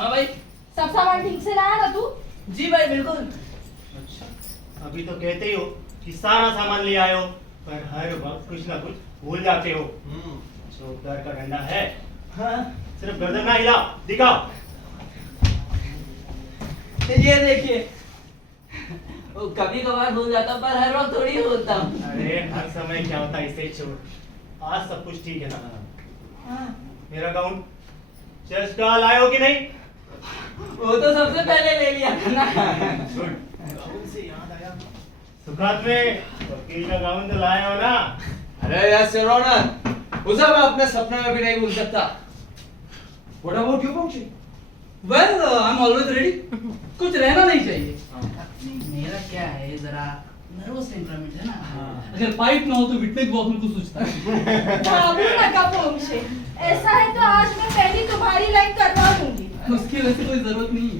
हाँ भाई। सब सामान ठीक से लाया ना तू? जी भाई बिल्कुल। अच्छा, अभी तो कहते ही हो कि सारा सामान ले आए हो, पर हर वक्त कुछ ना कुछ भूल जाते हो। चौकीदार का डंडा है। हाँ, सिर्फ गर्दन ना हिला, दिखाओ। ये देखिए, वो कभी कभार भूल जाता पर हर वक्त थोड़ी भूलता हूँ। अरे हर समय क्या होता है, इसे छोड़। आज सब कुछ ठीक है ना? हाँ, मेरा गाउन चर्च का लाए हो कि नहीं? वो तो सबसे पहले ले लिया था ना। गुड। गाउन से याद आया, सुखात में वकील का गाउन तो लाए हो ना? अरे यस योर ऑनर, उसे मैं अपने सपने में भी नहीं भूल सकता। What about you, Bongshi? Well I am always ready. कुछ रहना नहीं चाहिए। मेरा क्या है, जरा नर्वस टेम्परामेंट है ना। अगर फाइट ना हो तो विटनेस बहुत हमको सोचता है। बाबू लगा पोंछे। ऐसा है तो आज मैं पहली तुम्हारी लाइन करवा दूंगी। उसकी वैसे कोई जरूरत नहीं है।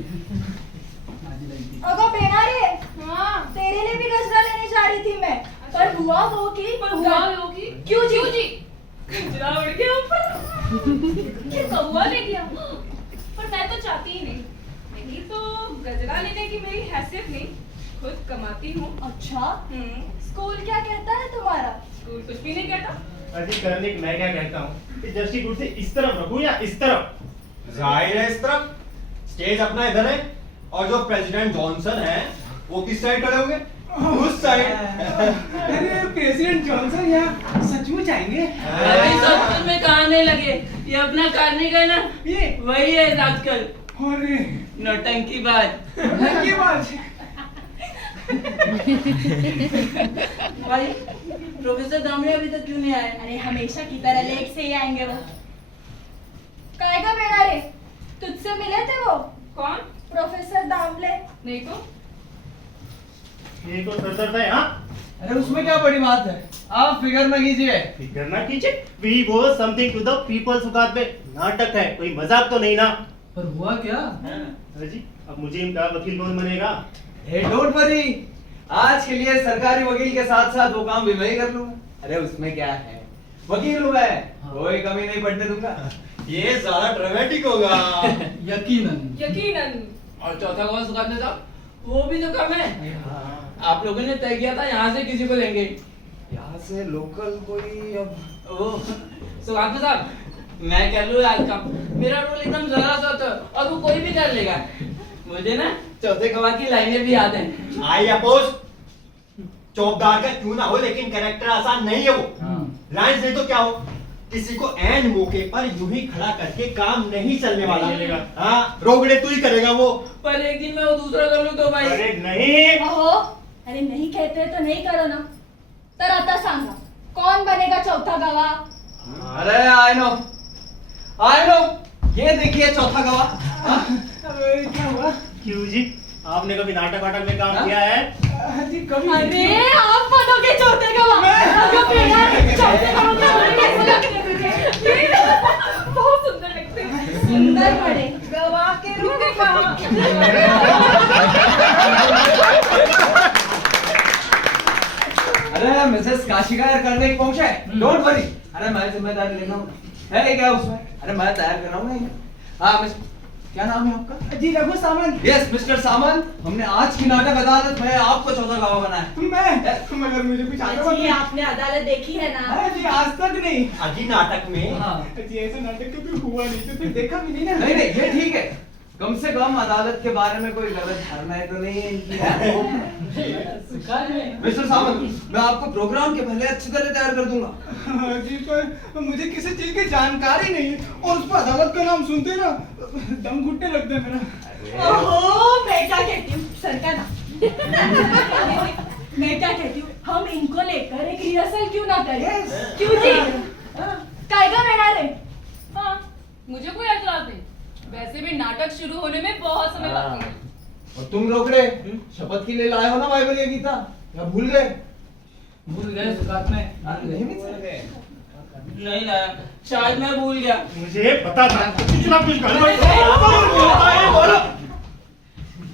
अगर बेना रे, हाँ, तेरे लिए भी गजरा लेने जा रही थी मैं, पर हुआ वो कि क्यों जी? गजरा उड़ गया ऊपर। ये कौवा ले गया। पर मैं तो चाहती ही नहीं तो गजरा लेने की मेरी हैसियत नहीं, खुद कमाती हूँ। अच्छा, स्कूल क्या कहता है तुम्हारा? स्कूल कुछ भी नहीं कहता। अजी कर्निक, मैं क्या कहता हूँ कि जस्टिस गुड से इस तरफ रखूं या इस तरफ? जाहिर है इस तरफ। स्टेज अपना इधर है और जो प्रेसिडेंट जॉनसन है वो किस साइड खड़े होंगे? उस साइड। अरे प्रेसिडेंट जॉनसन यहाँ सचमुच आएंगे? अभी सच में कहने लगे, ये अपना करने का ना, ये वही है आजकल अरे नौटंकी बात। ये बात है। भाई प्रोफेसर दामले अभी तक क्यों नहीं आए? अरे हमेशा की तरह लेट से ही आएंगे वो। कायगा बेना रे, तुझसे मिले थे वो कौन? प्रोफेसर दामले। नहीं तो ये तो सर है। हाँ, अरे उसमें क्या बड़ी बात है, आप फिगर न कीजिए। फिकर ना कीजिए। वी वो समथिंग टू द पीपल। सुखात में नाटक है, कोई मजाक तो नहीं ना? पर हुआ क्या? जी, अब मुझे इनका वकील कौन बनेगा? हे डोंट वरी, आज के लिए सरकारी वकील के साथ साथ वो काम भी मैं ही कर लूंगा। अरे उसमें क्या है, वकील हूँ मैं, कोई कमी नहीं पड़ने दूंगा। ये ज्यादा ड्रामेटिक होगा। यकीनन। और चौथा कौन सुखाने साहब? वो भी तो कम है। आप लोगों ने तय किया था यहाँ से किसी को लेंगे। यहाँ से लोकल कोई अब वो सुखाने साहब, मैं कर लूँ आज काम। मेरा रोल एकदम जरा सा था और वो कोई भी कर लेगा। मुझे ना चौथे गवाह की लाइनें भी याद हैं। आई अपोज, चौकीदार का क्यों ना हो लेकिन कैरेक्टर आसान नहीं है वो। लाइंस नहीं तो क्या हो, किसी को एंड मौके पर यूं ही खड़ा करके काम नहीं चलने वाला। हाँ, रोगड़े तू ही करेगा वो। पर एक दिन मैं वो दूसरा कर लूँ तो भाई। अरे नहीं। अहो, अरे नहीं कहते तो नहीं करो ना। तर आता सांगा, कौन बनेगा चौथा गवाह? अरे आई नो, ये देखिए चौथा गवाह। अरे क्या हुआ? क्यों जी, आपने कभी नाटक वाटक में काम किया है? जी कभी अरे आप बनोगे चौथे गवाह। अगर बेना रे, चौथे गवाह कैसे लगते तुझे? बहुत सुंदर लगते हैं। सुंदर बड़े गवाह के रूप में कहा। अरे मिसेस काशिकार करने की पहुंचा है, डोंट वरी। अरे मैं जिम्मेदारी ले रहा हूँ। है क्या उसमें? अरे मैं तैयार कर रहा हूँ। हाँ मिस, क्या नाम है आपका? जी रघु सामंत। यस मिस्टर सामंत, हमने आज की नाटक अदालत में आपको चौथा गवाह बनाया। मैं मगर मुझे कुछ आगे जी आपने अदालत देखी है ना? जी आज तक नहीं। अजी नाटक में जी ऐसा नाटक कभी हुआ नहीं, तो फिर देखा भी नहीं ना। नहीं नहीं, ये ठीक है, कम से कम अदालत के बारे में कोई गलत धारणाएं तो नहीं है इनकी। मिस्टर सामंत, मैं आपको प्रोग्राम के पहले अच्छी तरह तैयार कर दूंगा। जी पर मुझे किसी चीज की जानकारी नहीं है और उस पर अदालत का नाम सुनते ना दम घुटने लगता है मेरा। ओहो, मैं क्या कहती हूँ, सरका ना। मैं क्या कहती हूँ, हम इनको लेकर एक रिहर्सल क्यों ना करें? क्यों जी? कायगा बेना रे? हाँ, मुझे कोई एतराज नहीं। वैसे भी नाटक शुरू होने में बहुत समय बाकी है। और तुम रोकड़े शपथ के लिए लाए हो ना बाइबल या गीता, या भूल गए? भूल गए सुखात में? नहीं मिल गए। नहीं लाया, शायद मैं भूल गया। मुझे पता था कुछ ना कुछ गड़बड़।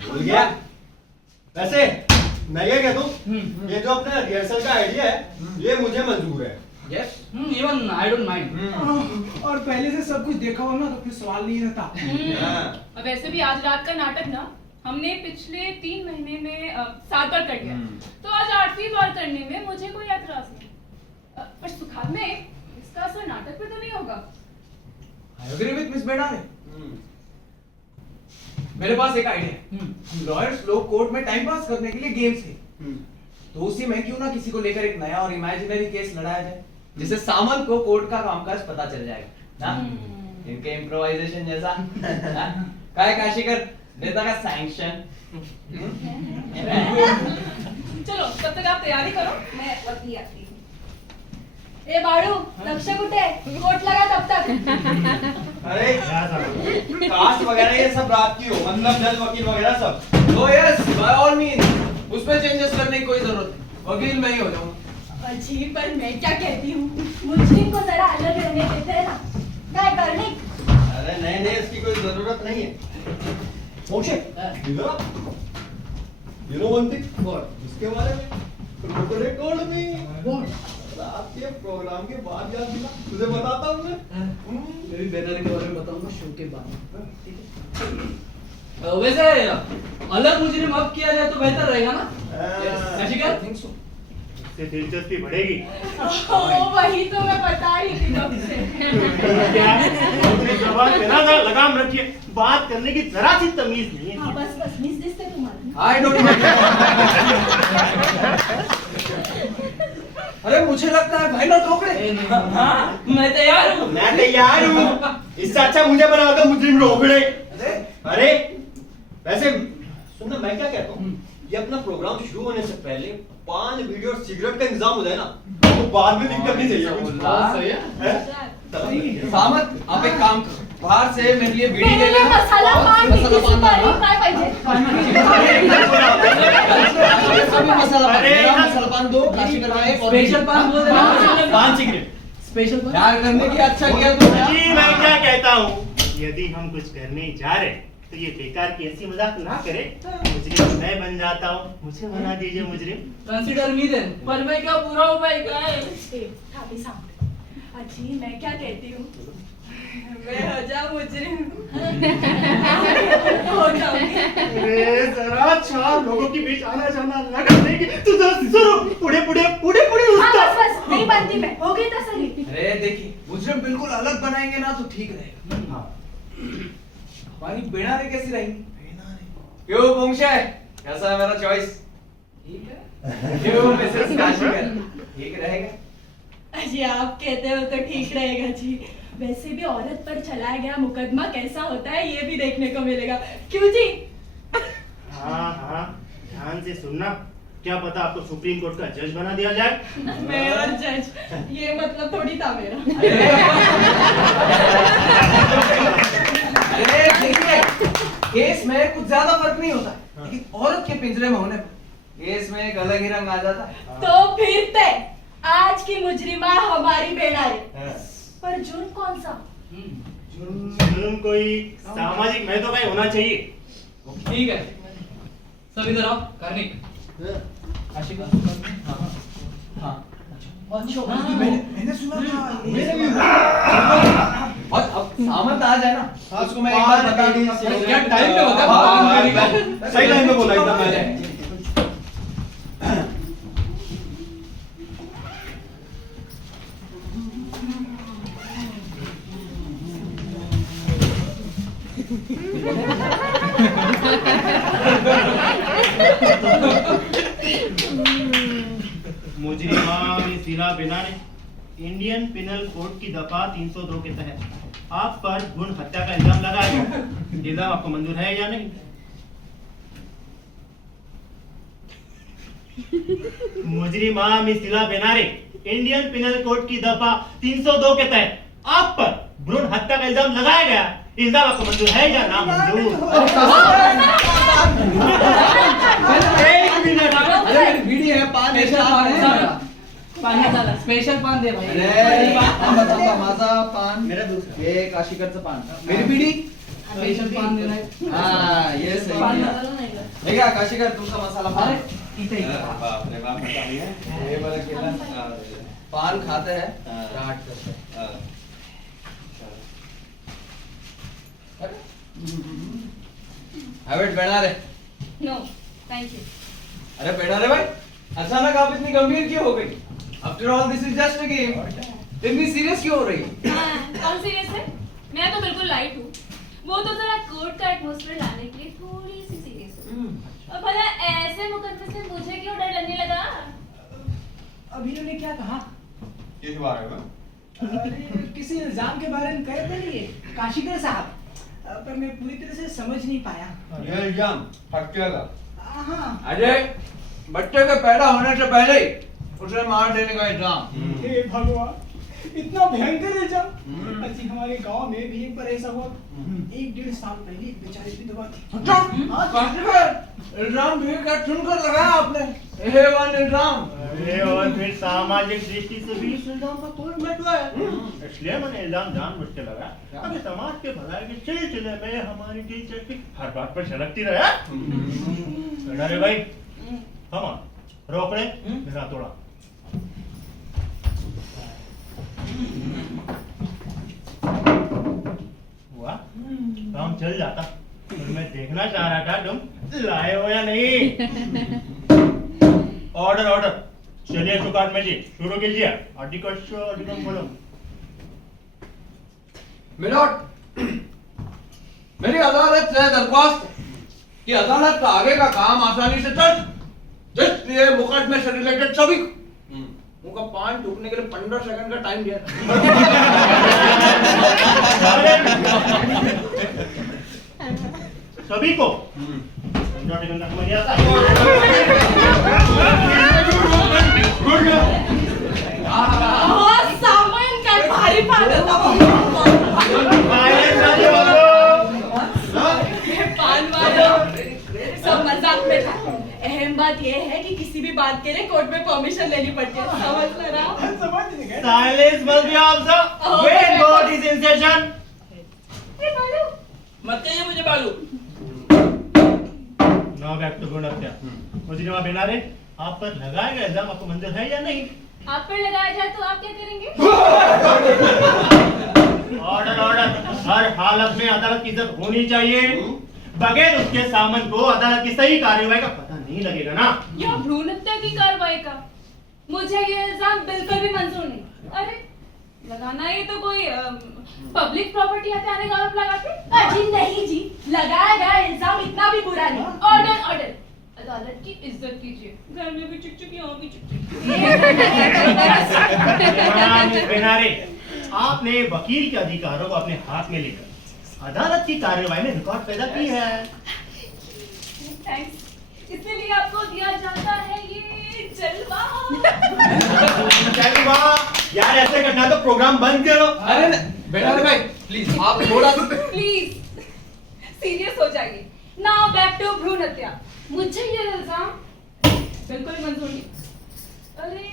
भूल गया? वैसे मैं ये कहता हूँ, ये जो अपना रिहर्सल का आइडिया है, ये मुझे मंजूर है। Yes, even I don't mind. और पहले से सब कुछ देखा हो ना तो फिर सवाल नहीं रहता। अब वैसे भी आज रात का नाटक ना हमने पिछले 3 महीने में 7 बार कर लिया, तो आज 8वीं बार करने में मुझे कोई ऐतराज नहीं। पर सुखाद में इसका असर नाटक पे तो नहीं होगा। I agree with Miss बेडारे। मेरे पास एक आइडिया है। लॉयर्स लोग कोर्ट में टाइम पास करने के लिए गेम्स है, तो उसी में क्यों ना किसी को लेकर एक नया और इमेजिनरी केस लड़ाया जाए, जिससे सामंत को कोर्ट का कामकाज पता चल जाएगा ना, इनके इम्प्रोवाइजेशन जैसा। काय काशीकर नेता का सैंक्शन। चलो तब तक आप तैयारी करो, मैं अभी आती हूँ। ए बाळू, लक्ष कुठे? कोट लगा तब तक। अरे कास्ट वगैरह ये सब रात की हो, मतलब जज वकील वगैरह सब। तो यस बाय ऑल मीन उसमें चेंजेस करने की कोई जरूरत नहीं, वकील मैं ही हो जाऊंगा। अजी पर मैं क्या कहती हूँ, मुस्लिम को जरा अलग रहने देते हैं ना। क्या करनी? अरे नहीं नहीं, इसकी कोई जरूरत नहीं है। मोक्षे, you know one thing? इसके बारे में रिकॉर्ड में रात के प्रोग्राम के बाद याद दिला, तुझे बताता हूँ मैं। मैं भी बेनर के बारे में बताऊंगा शो के बाद। वैसे अलग मुजरिम अब किया जाए तो बेहतर रहेगा ना? काशीकर? Think so. इससे दिलचस्पी बढ़ेगी। वही तो मैं बता रही थी कब से। क्या? अपनी जबान पे ना लगाम रखिए, बात करने की जरा सी तमीज नहीं है। हाँ बस बस मिस दिसते तुम्हाला। I don't अरे मुझे लगता है भाई ना ठोकरे। हाँ, मैं तैयार हूँ। मैं तैयार हूँ। इससे अच्छा मुझे बना दो मुजरिम रोकड़े। अरे वैसे सुनना, मैं क्या कहता हूँ, ये अपना प्रोग्राम शुरू होने से पहले पान, वीडियो और सिगरेट का इंतजाम हो जाए ना, तो बाद में दिक्कत नहीं चाहिए कुछ। सही है। हैं? सामत आप एक काम करो, बाहर से मेरे लिए बीड़ी मेरे ले लिए लेना। मसाला और पान मसाला टिक्की पान सुपारी डालना। काय पाहिजे? सभी मसाला पान, अरे मेरा यार। मसाला पान दो, काशीकर का एक और स्पेशल पान बोल देना। पान सिगरेट। स्पेशल पान? प्यार करने की अच्छा किया तुमने। जी मैं क्या कहता हूँ, यदि हम कुछ करने जा रहे तो ये बेकार की ऐसी मजाक ना करे। मुजरिम मैं बन जाता हूँ, मुझे बना दीजिए मुजरिम। Consider me then. पर मैं क्या बुरा हूँ भाई? क्या है? थाली सांग। अजी मैं क्या कहती हूँ, मैं हो जाऊँ मुजरिम। हो जाऊंगी। अरे जरा 4 लोगों के बीच आना जाना ना करने की तू जरा सुनो, पुड़े पुड़े पुड़े पुड़े हाँ उठता। बस बस नहीं बनती मैं, हो गई तसल्ली। अरे देखिए मुजरिम बिल्कुल अलग बनाएंगे ना तो ठीक रहेगा। हमारी बेड़ारे कैसी रहेंगी? क्यों पुंगशे, कैसा है मेरा चॉइस? ठीक है। क्यों मिसेस काशीकर, ठीक रहेगा? अजी आप कहते हो तो ठीक रहेगा जी। वैसे भी औरत पर चलाया गया मुकदमा कैसा होता है ये भी देखने को मिलेगा, क्यों जी? हाँ हाँ ध्यान से सुनना, क्या पता आपको सुप्रीम कोर्ट का जज बना दिया जाए। मैं और जज, ये मतलब थोड़ी था मेरा। अरे देखिए केस में कुछ ज्यादा फर्क नहीं होता, लेकिन औरत के पिंजरे में होने पर केस में एक अलग ही रंग आ जाता है। तो फिर ते आज की मुजरिमा हमारी बेनारे, पर जुर्म कौन सा? जुर्म कोई सामाजिक महत्व का ही होना चाहिए। ठीक है, सब इधर आओ। कार्निक, काशीकर। हाँ अच्छा, मैंने सुना था। मेरे भी और अब सामंत आ जाए ना, उसको मैं एक बार बता दी। क्या टाइम पे होता है? हाँ, सही टाइम पे बोला एकदम मैंने। मुजरिमा मिसिला बिना ने इंडियन पिनल कोड की दफा 302 के तहत आप पर भ्रूण हत्या का इल्जाम लगाया गया। इल्जाम आपको मंजूर है या नहीं? मुजरिमा मिसिला बेनारे इंडियन पिनल कोड की दफा 302 के तहत आप पर भ्रूण हत्या का इल्जाम लगाया गया। इल्जाम आपको मंजूर है या ना मंजूर? एक मिनट। अरे मेरी बीड़ी है, पान है, स्पेशल पान है सारा। पान है सारा, स्पेशल पान दे भाई। अरे माझा पान, मेरा दूसरा। ये काशीकरचं पान, मेरी बीड़ी। स्पेशल पान देना है। हाँ ये सही पान है। डाला नाही का? हे घ्या काशीकर तुमचा मसाला पान। अरे इथे बाप रे बाप, मजा आली है। हे बरं केलं. पान खाते हैं, चाट करते हैं. हैबिट बैठा रे। No thank you. अरे बैठा रे भाई, अचानक आप इतनी गंभीर क्यों हो गई? After all this is just a game. इतनी सीरियस क्यों हो रही है? कौन सीरियस है? मैं तो बिल्कुल लाइट हूँ। वो तो जरा कोर्ट का एटमॉस्फेयर लाने के लिए थोड़ी सी सीरियस है। और भला ऐसे मुकदमे से मुझे क्यों डर लगने लगा? अभी इन्होंने क्या कहा? किस बारे में? अरे किसी इल्जाम के बारे में कह रहे थे काशीकर साहब, पर मैं पूरी तरह से समझ नहीं पाया। ये इल्जाम फटके का। हाँ। अजय, बच्चे के पैदा होने से पहले ही उसे मार देने का इल्जाम। हे भगवान, इतना भयंकर इल्जाम। अजी हमारे गांव में भी एक बार ऐसा हुआ। 1-1.5 साल पहले एक बेचारी भी दबा थी। इल्जाम भी क्या चुनकर लगाया आपने? ये वन इल्जाम। अरे और फिर सामाजिक दृष्टि से भी इस इल्जाम का कोई महत्व है। इसलिए मैंने इल्जाम जानबूझ के लगाया। अभी समाज के भलाई के सिलसिले में हमारी दिलचस्पी हर बात पर झलकती रहे। अरे भाई, हम रोक ले मेरा तोड़ा। हुआ काम चल जाता, और मैं देखना चाह रहा था तुम लाए हो या नहीं। ऑर्डर ऑर्डर, चलिए सुकात में जी शुरू कीजिए। आर्टिकल बोलो। मिलोट, मेरी अदालत से दरख्वास्त है कि अदालत का आगे का काम आसानी से चल, जिसलिए मुकदमे से रिलेटेड सभी उनका पान टूटने के लिए 15 सेकंड का टाइम दिया। सभी को 15 सेकंड का समय दिया था। सामान का भारी पान होता पान वालों, सब मजाक में था। अहम बात यह है कि किसी भी बात के लिए कोर्ट में परमिशन लेनी पड़ती है। समझ लेना। समझ नहीं गए। Silence must be observed when court is in session. मत कहिए मुझे बालू। Now back to गुणवत्ता। मुझे जवाब देना रे, आप पर लगाया गया इल्जाम आपको मंजूर है या नहीं? आप पर लगाया जाए तो आप क्या करेंगे? ऑर्डर ऑर्डर, हर हालत में अदालत की इज्जत होनी चाहिए। बगैर उसके सामन को अदालत की सही कार्यवाही का पता नहीं लगेगा ना। या भ्रूण हत्या की कार्रवाई का? मुझे ये इल्जाम बिल्कुल भी मंजूर नहीं। अरे लगाना ये तो कोई पब्लिक प्रॉपर्टी हत्याने का आरोप लगाते? अजी नहीं जी, लगाया गया इल्जाम इतना भी बुरा नहीं। ऑर्डर ऑर्डर, अदालत की इज्जत कीजिए। घर में भी चिक चिक, यहाँ भी चिक चिक। बेनारे, आपने वकील के अधिकारों को अपने हाथ में लेकर अदालत की कार्यवाही में रिकॉर्ड पैदा की है। थैंक्स, इसलिए आपको दिया जाता है ये जलवा। जलवा यार, ऐसे करना तो प्रोग्राम बंद करो। अरे बेटा रे भाई, प्लीज आप थोड़ा प्लीज सीरियस हो जाइए। नाउ बैक टू भ्रूण हत्या। मुझे ये इल्जाम बिल्कुल मंजूर नहीं। अरे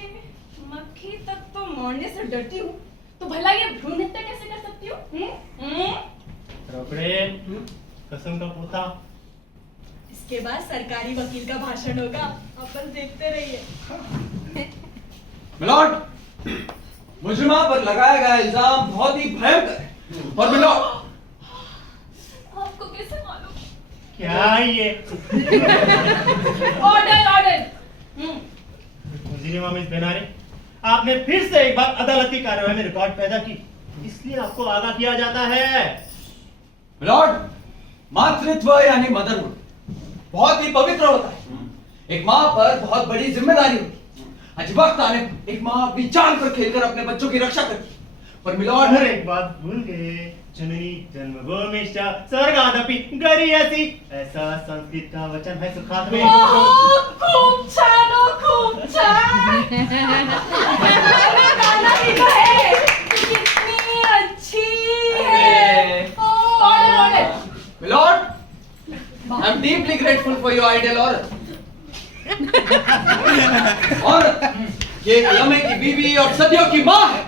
मक्खी तक तो मरने से डरती हूँ, तो भला ये भ्रूण हत्या कैसे कर सकती हूँ? रोकड़े, कसम का पोता। इसके बाद सरकारी वकील का भाषण होगा, अपन देखते रहिए। मिलोट, मुजरिमा पर लगाया गया इल्जाम बहुत ही भयंकर है। और मिलोट, आपको कैसे मालूम? क्या ये? Order order. मिस बेनारे, आपने फिर से एक बार अदालत की कार्यवाही में रिकॉर्ड पैदा की, इसलिए आपको आगाह किया जाता है। मिलोट, मातृत्व यानी मदरहुड बहुत ही पवित्र होता है। एक माँ पर बहुत बड़ी जिम्मेदारी होती है। आज वक्त आने पर एक माँ अपनी जान पर खेलकर अपने बच्चों की रक्षा करती है। पर मिलोट, और एक बात भूल गए, जननी जन्मभूमिश्च स्वर्गादपि गरीयसी, ऐसा संस्कृत का वचन है सुखात में। खूब छान हो, खूब छान। गाना भी तो है, कितनी अच्छी है। Order order. Milord, I'm deeply grateful for your ideal औरत। औरत ये लम्हे की बीवी और सदियों की माँ है।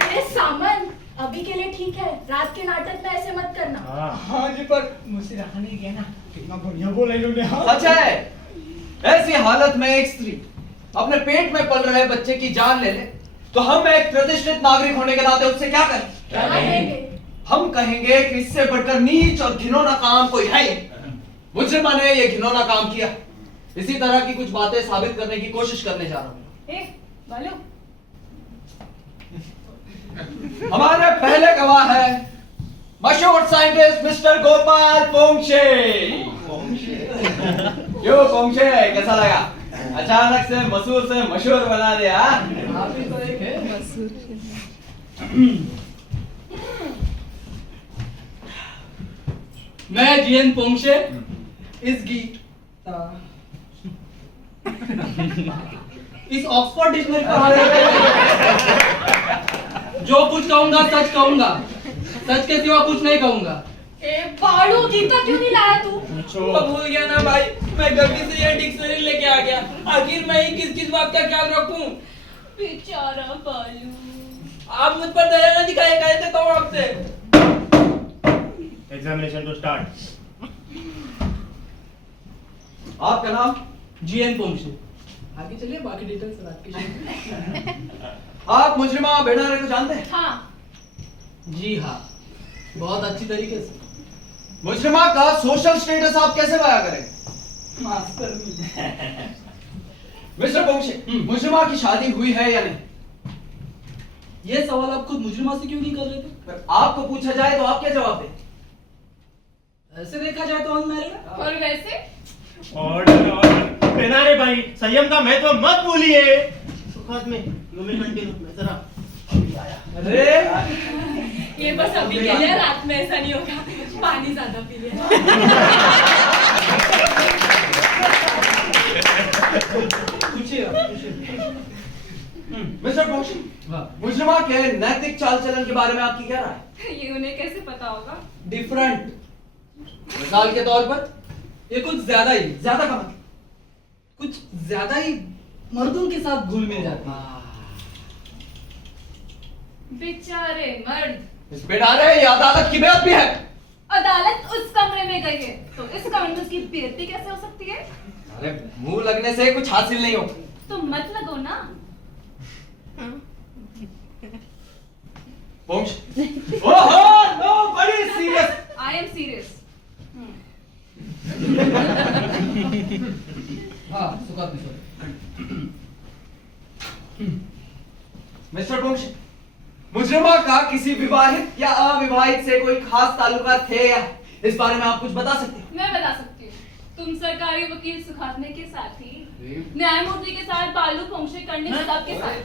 अरे सामन, अभी के लिए ठीक है, रात के नाटक में ऐसे मत करना। हाँ जी, पर मुझसे रहा नहीं गया ना। कितना बढ़िया बोला इन्होंने। हाँ सच है, ऐसी हालत में एक स्त्री अपने पेट में पल रहे बच्चे की जान ले ले, तो हम एक प्रतिष्ठित नागरिक होने के नाते उससे क्या करें? क्या कहेंगे? हम कहेंगे कि इससे बढ़कर नीच और घिनौना काम कोई है ही नहीं। मुजरिमा ने ये घिनौना काम किया। इसी तरह की कुछ बातें साबित करने की कोशिश करने जा रहा हूँ। ए, बालू, हमारे पहले गवाह है मशहूर साइंटिस्ट मिस्टर गोपाल पोंक्षे। क्यों पोंक्षे, कैसा लगा? अचानक से मशहूर से मशहूर बना दिया। आप ही तो एक है। मैं जीएन पोंक्षे इस गीत इस ऑक्सफोर्ड डिक्शनरी जो कुछ कहूंगा सच कहूंगा, सच के सिवा कुछ नहीं कहूंगा। ए बालू, गीता क्यों नहीं लाया तू? भूल गया ना भाई, मैं गलती से ये डिक्शनरी लेके आ गया। आखिर मैं ही किस किस बात का ख्याल रखूं? बेचारा बालू। आप मुझ पर दया न दिखाए, कह देता हूँ आपसे। Examination to start. आपका नाम? जीएन पोंक्षे। आगे चलिए, बाकी डिटेल्स रात की। आप मुजरिमा बेनारे को जानते हैं? हाँ, जी हाँ, बहुत अच्छी तरीके से। मुजरिमा का सोशल स्टेटस आप कैसे बयां करें? मास्टर मिस्टर पोंक्षे, मुजरिमा की शादी हुई है या नहीं? ये सवाल आप खुद मुजरिमा से क्यों नहीं कर रहे थे? पर आपको पूछा जाए तो आप क्या जवाब दें? ऐसे देखा जाए तो अनमैरिड है। और वैसे ऑर्डर ऑर्डर। पेनारे भाई, संयम का महत्व मत भूलिए। सुखात में यू विल कंटिन्यू। मैं जरा अभी आया। अरे ये बस अभी के लिए, रात में ऐसा नहीं होगा। पानी ज्यादा पी लिया। पूछिए आप, पूछिए। मिस्टर पोंक्षे, हाँ। मुजरिमा के नैतिक चाल चलन के बारे में आपकी क्या राय है? ये उन्हें कैसे पता होगा? डिफरेंट। मिसाल के तौर पर? ये कुछ ज्यादा ही, ज्यादा का मतलब? कुछ ज्यादा ही मर्दों के साथ घुल मिल जाती है। बेचारे मर्द। इस बेनारे ये अदालत की बेअदबी है। अदालत उस कमरे में गई है, तो इस कमरे में उसकी बेइज्जती कैसे हो सकती है? अरे मुंह लगने से कुछ हासिल नहीं होगा। तो मत लगो ना। पोंक्षे, ओहो नो, बड़ी सीरियस। I am serious. हाँ, सुखात में सर। मिस्टर पोंक्षे, मुजरिमा का किसी विवाहित या अविवाहित से कोई खास ताल्लुकात थे या इस बारे में आप कुछ बता सकते हैं? मैं बता सकती हूँ। तुम सरकारी वकील सुखात्मे के साथ ही, न्यायमूर्ति के साथ, बालू पोंक्षे करने सबके साथ।